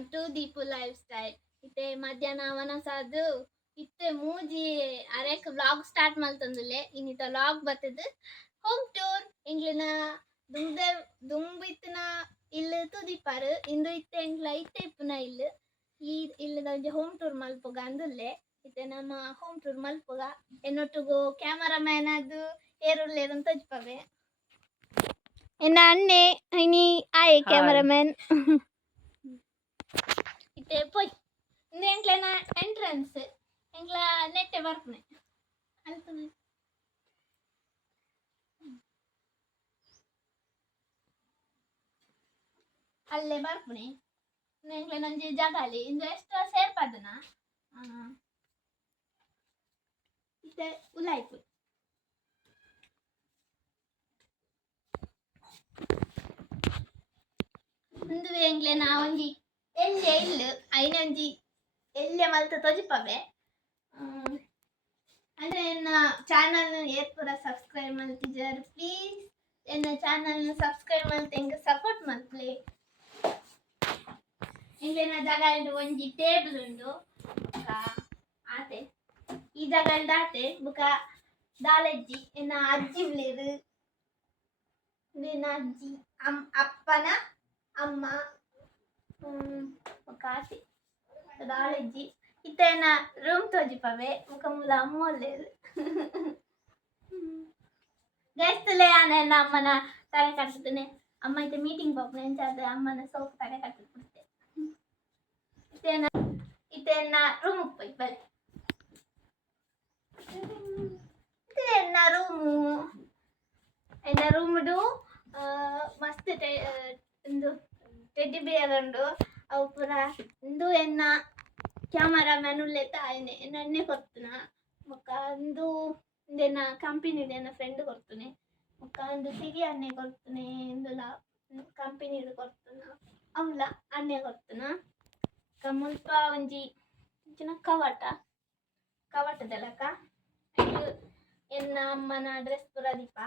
Welcome to Deepu ಲೈಫ್ ಸ್ಟೈಲ್. ಇತ್ತೆ ಮಧ್ಯಾಹ್ನ ಅವನಸಾದು ಇತ್ತೆ ಮೂಜಿ ಅರೆಕ್ ವ್ಲಾಗ್ ಸ್ಟಾರ್ಟ್ ಮಲ್ತಂದುಲ್ಲೆ ಇನ್ನಿತ ವ್ಲಾಗ್ ಬತ್ತದು ಹೋಮ್ ಟೂರ್ ಇಂಗ್ಲಿನ ದುಂಬೆ ದುಂಬಿತ್ನ ಇಲ್ಲು ತುದಿಪಾರು ಇಂದು ಇತ್ತೆ ಎಂಗ್ಲ ಇತ್ತೆ ಇಪ್ಪುನ ಇಲ್ಲು ಈ ಇಲ್ಲದ ಒಂಜಿ ಹೋಮ್ ಟೂರ್ ಮಲ್ಪುಗ ಅಂದುಲ್ಲೆ ಇತ್ತೆ ನಮ್ಮ ಹೋಮ್ ಟೂರ್ ಮಲ್ಪುಗ ಎನ್ನೊಟ್ಟುಗು ಕ್ಯಾಮರಾಮ್ಯಾನ್ ಅದು ಏರುಲ್ಲೇರು ಅಂತ ತಜ್ಪವೆ ಎನ್ನ ಅಣ್ಣೆ ಐನಿ ಆಯೆ ಕ್ಯಾಮರಾಮ್ಯಾನ್ ಇತ್ತೆ ಪೊಯ್ ಇಂದು ಎಂಕ್ಲೆನ ಎಂಟ್ರೆನ್ಸ್ ಎಂಕ್ಲ ನೆಟ್ಟೆ ಬರ್ಪುನೆ ಅಲ್ತುನೆ ಅಲ್ಲೇ ಬರ್ಪುನೆ ಇಂದು ಎಂಕ್ಲೆನ ಒಂಜಿ ಜಾಗಲಿ ಇಂದು ಎಕ್ಸ್ಟ್ರಾ ಸೇರ್ಪದನ ಇತ್ತೆ ಉಲಾಯ್ಪು ಇಂದು ಎಂಕ್ಲೆನ ಒಂಜಿ ಎಲ್ಲೆ ಇಲ್ಲು ಐನೆ ಒಂಜಿ ಎಲ್ಲೆ ಮಲ್ತ ತೋಜಿಪವೆ ಅಂದ್ರೆ ಎನ್ನ ಚಾನಲ್ ಏರ್ ಪೂರ ಸಬ್ಸ್ಕ್ರೈಬ್ ಮಲ್ತಿಜರ್ ಪ್ಲೀಸ್ ಎನ್ನ ಚಾನಲ್ ಸಬ್ಸ್ಕ್ರೈಬ್ ಮಲ್ತು ಎಂಕ್ ಸಪೋರ್ಟ್ ಮಲ್ಪುಲೆ ಎಂಕ್ಲೆನ ಜಾಗಲ್ಡು ಒಂಜಿ ಟೇಬಲ್ ಉಂಡು ಆತೆ ಈ ಜಾಗಲ್ಡು ಆತೆ ಬುಕ ದಾಲೆಜ್ಜಿ ಎನ್ನ ಅಜ್ಜಿ ಉಲ್ಲೇರು ಎನ್ನ ಅಜ್ಜಿ ಅಪ್ಪನ ಅಮ್ಮ ಕಾಸಿ ದಾಳೆಜ್ಜಿ ಇತ್ತೇನ ರೂಮ್ ತೋಜಿಪವೆ ಮುಖ ಮೂಲ ಅಮ್ಮ ಒಲ್ಲೇರು ಗೈಸ್ತಲೆ ಆನೆಲ್ಲ ಅಮ್ಮನ ತಲೆ ಕಟ್ತನೆ ಅಮ್ಮ ಇತ್ತೆ ಮೀಟಿಂಗ್ ಹೋಗ್ನೆ ಎಂಚಾದ ಅಮ್ಮನ ಸೋಪ್ ತಲೆ ಕಟ್ಟಿಬಿಡ್ತೆ ಇತ್ತೇನ ರೂಮ್ ಉಪ್ಪೈ ಬರಿ ಇತ್ತೇನ ರೂಮು ಎನ್ನ ರೂಮ್ಡು ಮಸ್ತ್ ಒಂದು ಟೆಡ್ಡಿ ಬೇರ್ ಉಂಡು ಅವು ಪೂರ ಇಂದು ಎನ್ನ ಕ್ಯಾಮರಾಮ್ಯಾನ್ ಉಲ್ಲೆತ ಆಯ್ನೆ ಎನ್ನೆ ಕೊರ್ತುನ ಬೊಕ ಇಂದು ಇಂದೆನ ಕಂಪೆನಿಡ್ ಎನ್ನ ಫ್ರೆಂಡ್ ಕೊರ್ತುನೆ ಬೊಕ ಇಂದು ಸಿರಿ ಅಣ್ಣೆ ಕೊರ್ತುನೆ ಇಂದುಲ ಕಂಪೆನಿಡ್ ಕೊರ್ತುನ ಅವ್ಲ ಅಣ್ಣೆ ಕೊರ್ತುನ ಬೊಕ ಮುಲ್ಪ ಒಂಜಿ ಇಂಚಿನ ಕವಟದಲಕ ಎನ್ನ ಅಮ್ಮನ ಡ್ರೆಸ್ ಪೂರ ದೀಪ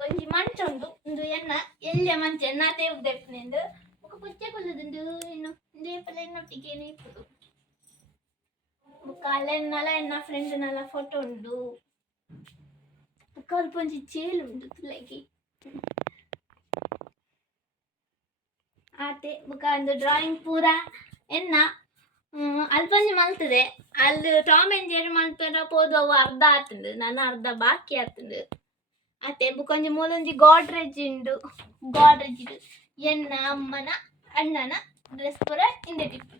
ಒಂಜಿ ಮಂಚ ಉಂಡು ಇಂದು ಎನ್ನ ಎಲ್ಲೆ ಮಂಚ ಎನ್ನ ತೇವ್ ದೆಪ್ಪುನೆಂದು ಬೊಕ ಪುಚ್ಚೆ ಕುಲ್ಲುದುಂಡು ಇನ್ನು ದೇಪಲ ಎನ್ನೊಟ್ಟಿಗೆ ಇಪ್ಪುಡು ಬೊಕ ಅಲ್ಲೆನ್ನಲ ಎನ್ನ ಫ್ರೆಂಡ್ ನಲ ಫೋಟೋ ಉಂಡು ಬೊಕ ಅಲ್ಪ ಒಂಜಿ ಚೇಲ್ ಉಂಡು ತುಲೆಗೆ ಆತೆ ಬೊಕ ಒಂದು ಡ್ರಾಯಿಂಗ್ ಪೂರ ಎನ್ನ ಅಲ್ಪೊಂಜಿ ಮಲ್ತದೆ ಅಲ್ಲಿ ಟಾಮ್ ಆ್ಯಂಡ್ ಜೆರ್ರಿ ಮಲ್ಪೆರ ಪೋದು ಅವು ಅರ್ಧ ಆತುಂಡು ನಾನು ಅರ್ಧ ಬಾಕಿ ಆತುಂಡು ಅತ್ತೆ ಬುಕೊಂಜಿ ಮೂಲೊಂಜಿ ಗೋಡ್ರೇಜ್ ಉಂಡು ಗೋಡ್ರೇಜ್ ಎನ್ನ ಅಮ್ಮನ ಅಣ್ಣನ ಡ್ರೆಸ್ ಪೂರ ಇಂದೆ ಟಿಪ್ಪು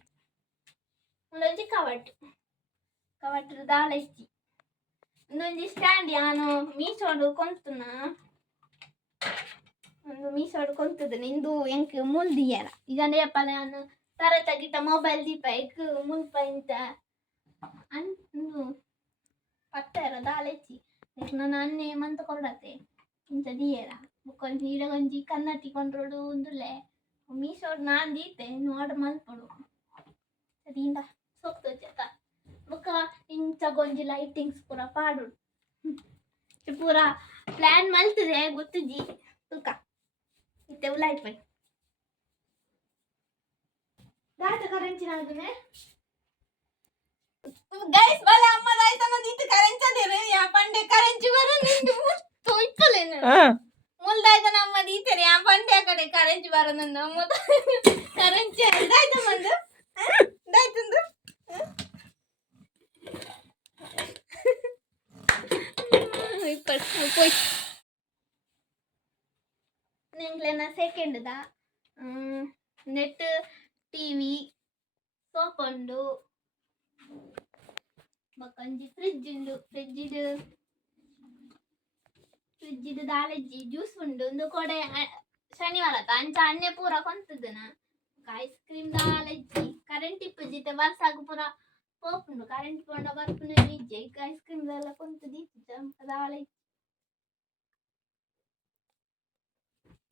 ಮೂಲೊಂಜಿ ಕವಟ್ ದಾಳೆಜ್ಜಿ ಇಂದೊಂಜಿ ಸ್ಟ್ಯಾಂಡ್ ಯಾನು ಮೀಸೋಡು ಕೊಂತುನ ಒಂದು ಮೀಸೋಡು ಕೊಂತುದನು ಇಂದು ಎಂಕ್ ಮುಲ್ದಿಯರ ಈಗ ನೇಪಲ ನಾನು ತರ ತಗಿತ ಮೊಬೈಲ್ ದೀಪ ಎಕ್ ಮುಲ್ಪ ಇಂತ ಅಂದು ಪತ್ತರ ದಾಳೆಜ್ಜಿ ನಾನು ಅನ್ನೆ ಮಂತ ಕೊಡತೆ ಇಂತ ದಿಯರ ಬುಕ್ಕೊಂಜಿ ಈಡಗೊಂಜಿ ಕನ್ನಟ್ಟಿ ಕೊಂಡ್ರೋಡು ಉಂದುಲೆ ಮೀಸೋಡು ನಾನು ದೀತೆ ಇನ್ನು ಆರ್ಡರ್ ಮಲ್ಪಡು ಸರಿಯಿಂದ ಸೋಕ್ತೋಚತ ಬುಕ್ಕ ಇಂಚಗೊಂಜಿ ಲೈಟಿಂಗ್ಸ್ ಪೂರ ಪಾಡು ಪೂರ ಪ್ಲಾನ್ ಮಲ್ತದೆ ಗೊತ್ತುಜಿ ತುಕ ಇತ್ತೆ ಉಲಾಯ್ಪೈ ದಾಟ ಕರೆಂಚಿನಾಗುನೆ ಗೈಸ್ ಬಲೆ ಅಮ್ಮ ದಾಯ್ತನ ದೀತು ಕರೆಂಚದಿರು ಯಾ ಪಂಡೆ ಕರೆಂಚಿ ಬರ ನಿಂದು ತೊಯ್ಪಲೇನು ಮುಲ್ದಾಯ್ತನ ಅಮ್ಮ ದೀತೆರೆ ಯಾ ಪಂಡೆ ಕಡೆ ಕರೆಂಚಿ ಬರ ನನ್ನ ಅಮ್ಮ ಕರೆಂಚಿ ದಾಯ್ತ ಮಂದು ದಾಯ್ತಂದು ಪೋಯ್ ನಿಂಗ್ಲೆನ ಸೆಕೆಂಡ್ ದ ನೆಟ್ ಟಿವಿ ಸೋಫಾ ಉಂಡು ಬೊಕೊಂಜಿ ಫ್ರಿಡ್ಜ್ ಉಂಡು ಫ್ರಿಡ್ಜಿಡ್ ದಾಳೆಜ್ಜಿ ಜ್ಯೂಸ್ ಉಂಡು ಒಂದು ಕೊಡೆ ಶನಿವಾರ ಅಂಚ ಅಣ್ಣೆ ಪೂರ ಕೊಂತದನ ಐಸ್ ಕ್ರೀಮ್ ದಾಳೆಜ್ಜಿ ಕರೆಂಟ್ ಇಪ್ಪುಜಿತ್ತೆ ಬರ್ಸಾಗ ಪೂರ ಪೋಪುಂಡು ಕರೆಂಟ್ ಪೋಂಡ ಬರ್ಪುನೆ ನಿಜ್ಜೆ ಈಗ ಐಸ್ ಕ್ರೀಮ್ ಎಲ್ಲ ಕೊಂತದಿ ದಾಳೆಜ್ಜಿ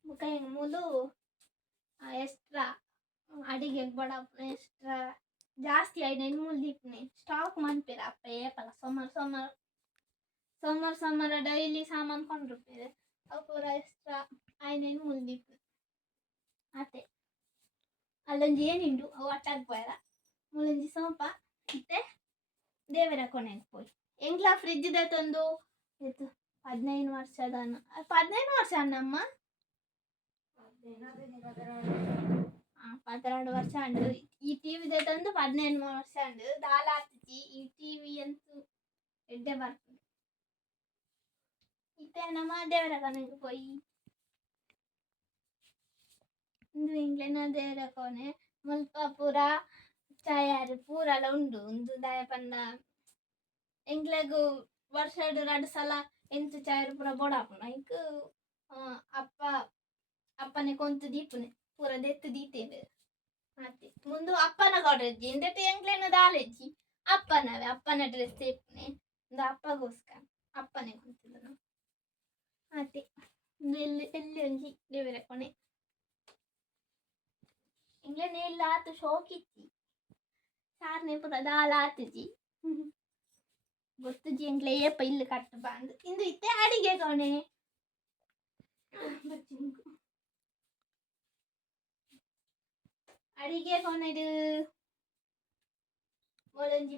ಬೊಕ ಹೆಂಗ್ ಮೂಲು ಎಕ್ಸ್ಟ್ರಾ ಅಡಿಗೆ ಬಡ ಎಕ್ಸ್ಟ್ರಾ ಜಾಸ್ತಿ ಐದು ಮೂಲು ದೀಪನೆ ಸ್ಟಾಕ್ ಮನ್ಪೇರ ಅಪ್ಪ ಏಪಲ ಸೋಮವಾರ ಡೈಲಿ ಸಾಮಾನು ಕೊಂಡಿರ್ಪೇರೆ ಅವು ಪೂರ ಎಕ್ಸ್ಟ್ರಾ ಐದು ಮೂಲು ದೀಪ ಆತೆ ಅಲ್ಲೊಂದು ಏನಿಂಡು ಅವು ಅಟ್ಟಾಗಿ ಪೋಯರ ಮೂಲೊಂಜಿ ಸೋಪ ಮತ್ತೆ ದೇವರ ಕೊನೆಗೆ ಪೋಯಿ ಎಂಗ್ಲ ಫ್ರಿಜ್ ದತ್ತೊಂದು ಇದು 15 ವರ್ಷದ 15 ವರ್ಷ ಅಣ್ಣಮ್ಮ 12 ವರ್ಷ ಅಂಡು ಈ ಟಿವಿ ದತ್ತೊಂದು 15 ವರ್ಷ ಅಂಡು ದಾಲ ಹಾಕಿ ಈ ಟಿವಿ ಅಂತೂ ಎಡ್ಡೆ ಬರ್ತದೆ ಇತ್ತೆ ನಮ್ಮ ದೇವರ ಕೊನೆಗೆ ಪೋಯಿ ಇಂದು ಇಂಗ್ಲೆನ ದೇವರ ಕೊನೆ ಮುಲ್ಪ ಪೂರ ಚಾಯಾರು ಪೂರಲ ಉಂಡು ಒಂದು ದಾಯ ಪಂಡ ಎಂಗ್ಲೆಗು ವರ್ಷಡ್ 2 ಸಲ ಎಂಚು ಚಾಯಾರು ಪೂರ ಬೋಡಾಪುಂಡು ಐಕ್ ಅಪ್ಪ ಅಪ್ಪನೆ ಕೊಂತು ದೀಪುನೆ ಪೂರ ದೆತ್ತು ದೀತೇನೆ ಮತ್ತೆ ಮುಂದು ಅಪ್ಪನ ಕೊಡ್ರಜ್ಜಿ ಎಂದೆಟ್ಟು ಎಂಗ್ಲೆನ ದಾಲೆಜ್ಜಿ ಅಪ್ಪನವೆ ಅಪ್ಪನ ಡ್ರೆಸ್ ತೇಪುನೆ ಒಂದು ಅಪ್ಪಗೋಸ್ಕರ ಅಪ್ಪನೆ ಕೊಂತಿದ್ದನು ಮತ್ತೆ ಎಲ್ಲಿ ಎಲ್ಲಿ ಒಂಜಿ ದೇವರ ಕೊನೆ ಇಂಗ್ಲೆನ ಇಲ್ಲ ಆತು ಶೋಕಿಚ್ಚಿ ಸಾರ್ನೆ ಪುರ ದಾಲ ಆತುಜಿ ಗೊತ್ತುಜಿ ಎಂಗ್ಲೆ ಏಪ ಇಲ್ಲಿ ಕಟ್ಟು ಬಂದು ಇಂದು ಇತ್ತೆ ಅಡಿಗೆ ಕೊನೆ ಅಡಿಗೆ ಕೊನೆಡು ಮೂಲೊಂಜಿ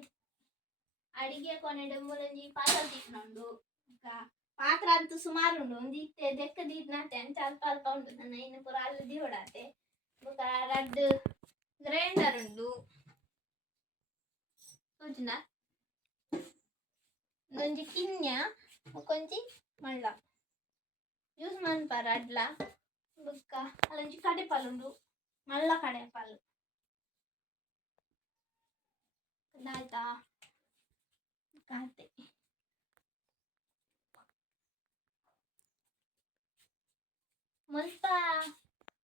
ಅಡಿಗೆ ಕೊನೆಡು ಮೂಲೊಂಜಿ ಪಾತ್ರ ತಿಕ್ಕೊಂಡು ಪಾತ್ರ ಅಂತೂ ಸುಮಾರು ಉಂಡು ಒಂದು ಇತ್ತೆ ದೆಕ್ಕ ದೀದ್ನಾತೆ ಅಂತ ಅಲ್ಪ ಅಲ್ಪ ಉಂಡು ನನ್ನ ಇನ್ನು ಪೂರ ಅಲ್ಲದಿ ಹೊಡಾತೆ ರಡ್ಡು ಗ್ರೈಂಡರ್ ಉಂಡು ತೋಜುನ ಒಂಜಿ ಕಿನ್ಯ ಕೊಂಚಿ ಮಳ್ಳ ಯೂಸ್ ಮನ್ಪಾರ ಅಡ್ಲ ಬುಕ್ಕ ಅಲ್ಲೊಂಜಿ ಕಡೆಪಾಲು ಉಂಡು ಮಲ್ಲ ಕಡೆಪಾಲು ಆಯ್ತಾ ಕಾತೆ ಮುಲ್ಪ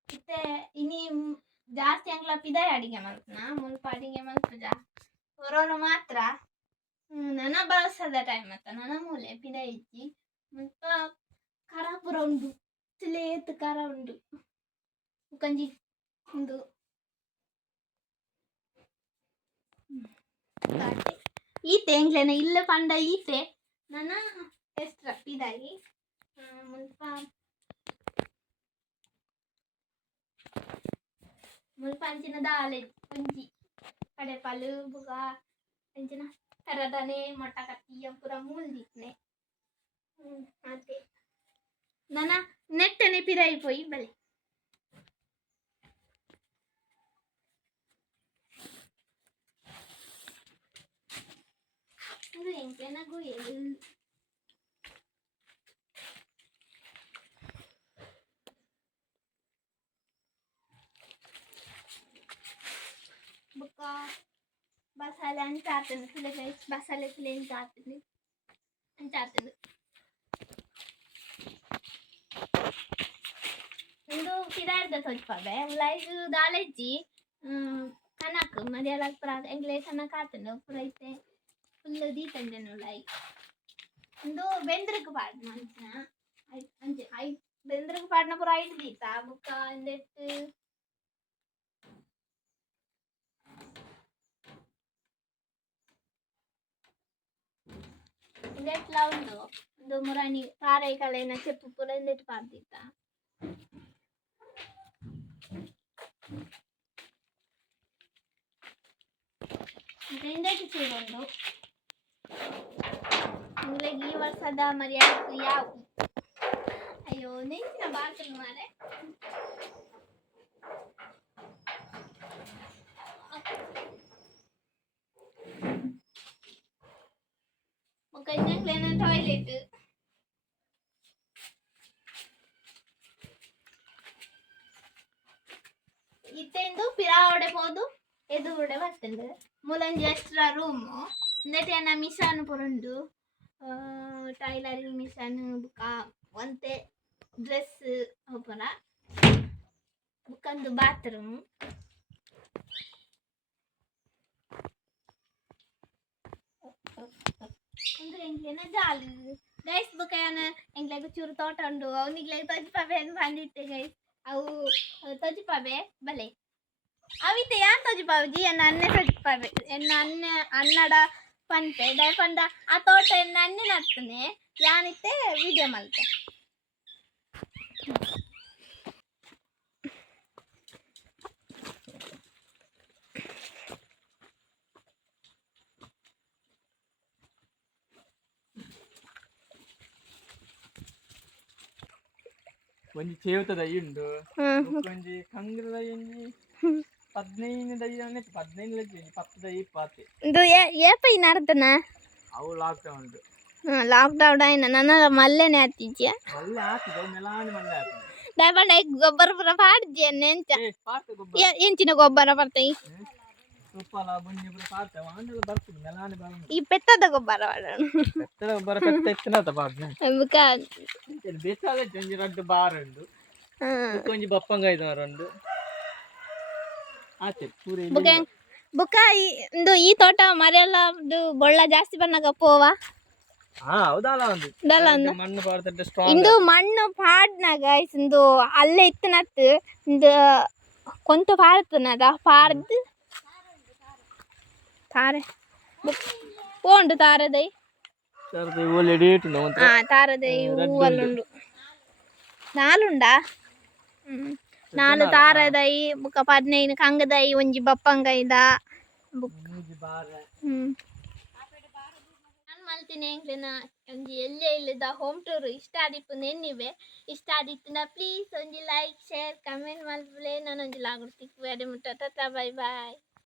ಇತ್ತೆ ಇನಿ ಜಾಸ್ತಿ ಅಂಗ್ಲ ಪಿದಾಯ ಅಡಿಗೆ ಮಲ್ಪನ ಮುಲ್ಪ ಅಡಿಗೆ ಮಲ್ಪುಜ ಹೊರೋರು ಮಾತ್ರ ನನ್ನ ಬಳಸದ ಟೈಮ್ ಅತ್ತ ನನ್ನ ಮೂಲೆ ಪಿದಾಯ ಇಜ್ಜಿ ಮುಲ್ಪ ಖರ ಪುರ ಉಂಡು ಚಿಲೇತ್ ಖರ ಉಂಡು ಕಂಜಿ ಒಂದು ಈತೆ ಎಂಗ್ಲೆನ ಇಲ್ಲ ಪಂಡ ಈತೆ ನನ್ನ ಎಷ್ಟ್ರ ಪಿದಾಯಿ ಮುಲ್ಪ ಮುಲ್ಪ ಅಂಚಿನ ದಾಲೆ ಒಂಜಿ ಕಡೆಪಾಲು ಬುಗ ಅಂಚಿನ ಕರದನೆ ಮೊಟ್ಟ ಕತ್ತಿ ಪೂರ ಮೂಲ್ದಿತ್ನೆ ಮತ್ತೆ ನನ್ನ ನೆಟ್ಟನೆ ಪಿರಾಯಿ ಪೋಯಿ ಬಲೆ ಇದು ಎಂಕೆನಗೂ ಎಲ್ಲಿ ಬುಕ್ಕ ಬಸಾಲೆ ಅಂಚಾತನು ತುಲೆ ಗೈಸ್ ಬಸಾಲೆ ತುಲೆ ಅಂಚಾತನು ಒಂದು ಪಿದಾರ್ದ ತೊಜ್ಪಾಬೆ ಉಲಾಯ್ದು ದಾಲೆಜ್ಜಿ ಕನಕ್ ಮದಿಯಾಲಕ್ ಪುರ ಎಂಗ್ಲೆ ಕನಕ್ ಆತನು ಪುರ ಐತೆ ಫುಲ್ ದೀತಂಜನು ಉಲಾಯಿ ಒಂದು ಬೆಂದ್ರಕ್ ಪಾಡ್ನ ಅಂಚಿನ ಅಂಚೆ ಐ ಬೆಂದ್ರಕ್ ಪಾಡ್ನ ಪುರ ಐಟ್ ದೀತ ಬುಕ್ಕ ಅಂದೆಟ್ಟು ಇದೆಟ್ಲ ಉಂಡು ಒಂದು ಮುರಾಣಿ ತಾರೈ ಕಲೆನ ಚೆಪ್ಪು ಪುರ ಎಂದೆಟ್ಟು ಪಾಡ್ದಿತ್ತ ಎಂದೆಟ್ಟು ಸೇರುಂಡು ಇಂಗ್ಲೆಗ್ ಈ ವರ್ಷದ ಮರ್ಯಾದಕ್ಕೆ ಯಾವ ಅಯ್ಯೋ ನೆಂಚಿನ ಬಾಕಲು ಮಾರೆ ಎಂಗ್ಲೆನ ಟಾಯ್ಲೆಟ್ ಇತ್ತೆಂದು ಪಿರಾವಡೆ ಹೋದು ಎದುರುಡೆ ಬರ್ತಂಡು ಮೂಲೊಂಜಿ ಎಕ್ಸ್ಟ್ರಾ ರೂಮು ನೆಟೆನ ಮಿಷನ್ ಪುರುಂಡು ಟೈಲರಿಂಗ್ ಮಿಷನ್ ಬುಕ್ಕ ಒಂತೆ ಡ್ರೆಸ್ ಪುರ ಬುಕ್ಕಂದು ಬಾತ್ರೂಮ್ ಅಂದ್ರೆ ಎಂಗ್ಲೆನ ಜಾಲು ಗೈಸ್ ಬುಕ್ಕ ಎಂಗ್ಲೆಗ್ ಚೂರು ತೋಟ ಉಂಡು ಅವನಿಗ್ಲೆ ತೊಜಿಪಾಬೆ ಬಂದಿತ್ತೆ ಗೈಸ್ ಅವು ತೊಜಿಪಾಬೆ ಬಲೆ ಅವಿತೆ ಯಾನ್ ತೊಜಿಪಾವುಜಿ ಎನ್ನ ಅನ್ನೆ ತೊಜಿಪಾಬೆ ಎನ್ನ ಅನ್ನಡ ಪಂತೆ ದಯಪಂಡ ಆ ತೋಟ ಎನ್ನ ಅನ್ನೆ ನಡ್ತಾನೆ ಯಾನಿತ್ತೆ ವಿಡಿಯೋ ಮಲ್ತೆ ಒಂಜಿ ಚೇವತ ದೈ ಉಂಡು ಹ್ಮ್ ಒಂಜಿ ಕಂಗ್ರ ದೈ ಒಂಜಿ 15 ದೈ 15 ಲಜ್ಜಿ 10 ದೈ 20 ಇದು ಏಪೈ ನಡ್ದನ ಅವು ಲಾಕ್ಡೌನ್ ಉಂಡು ಲಾಕ್ಡೌನ್ ಆಯ್ನ ನನ್ನ ಮಲ್ಲೆನೆ ಆತಿಜ್ಯ ಮಲ್ಲೆ ಆತಿದ ಮೆಲಾನಿ ಮಲ್ಲೆ ಆತಿದ ದಾಯಪಂಡ ಗೊಬ್ಬರ ಪೂರ ಪಾಡ್ಜಿ ಎಂಚ ಪಾರ್ತ ಗೊಬ್ಬರ ಎಂಚಿನ ಗೊಬ್ಬರ ಬರ್ತಾಯಿ ತುಪ್ಪಲ ಬುಂಜಿ ಪೂರ ಪಾರ್ತ ವಾಂಡಲ ಬರ್ತದೆ ಮೆಲಾನಿ ಬಾಂಡ್ ಈ ಪೆತ್ತದ ಗೊಬ್ಬರ ಮಾಡೋಣ ಪೆತ್ತದ ಗೊಬ್ಬರ ಪೆತ್ತ ಎತ್ತನದ ಪಾಡ್ನೆ ಬುಕ ಬೇಸಾದ ಒಂಜಿ ರಡ್ಡು ಬಾರ್ ಉಂಡು ಒಂಜಿ ಬಪ್ಪಂಗಾಯ್ದ ಉಂಡು ಆಚೆ ಪೂರ ಬುಕ ಬುಕ ಈ ತೋಟ ಮರೆಲ್ಲ ಬೊಳ್ಳ ಜಾಸ್ತಿ ಬಣ್ಣಗ ಪೋವ ಹೌದಲ್ಲ ಒಂದು ದಲ್ಲ ಒಂದು ಮಣ್ಣು ಪಾಡ್ತಟ್ಟೆ ಸ್ಟ್ರಾಂಗ್ ಇಂದು ಮಣ್ಣು ಪಾಡ್ನಾಗ ಇಂದು ಅಲ್ಲೇ ಇತ್ತನತ್ ಇಂದು ಕೊಂತ ಪಾಡ್ತನದ ಪಾಡ್ದು ತಾರೆ ಪೋಂಡು ತಾರದೈ ಒಳ್ಳೆ ಡೇಟ್ ಉಂಡು ತಾರದೈ ಹೂವಲ್ಲುಂಡು ನಾಲುಂಡಾ ನಾಲು ತಾರದೈ ಬುಕ್ಕ 15 ಕಂಗದೈ ಒಂಜಿ ಬಪ್ಪಂಗೈದ ನಾನು ಮಲ್ತಿನಿ ಎಂಕ್ಲೆನ ಒಂಜಿ ಎಲ್ಲೇ ಇಲ್ಲದ ಹೋಮ್ ಟೂರ್ ಇಷ್ಟ ಆದಿಪ್ಪು ನೆನ್ನಿವೆ ಇಷ್ಟ ಆದಿತ್ತುಂಡ ಪ್ಲೀಸ್ ಒಂಜಿ ಲೈಕ್ ಶೇರ್ ಕಮೆಂಟ್ ಮಲ್ಪುಲೆ ನಾನು ಒಂಜಿ ಲಾಗುಡ್ ತಿಕ್ಕು ಎಡೆ ಮುಟ್ಟ ಬೈ ಬಾಯ್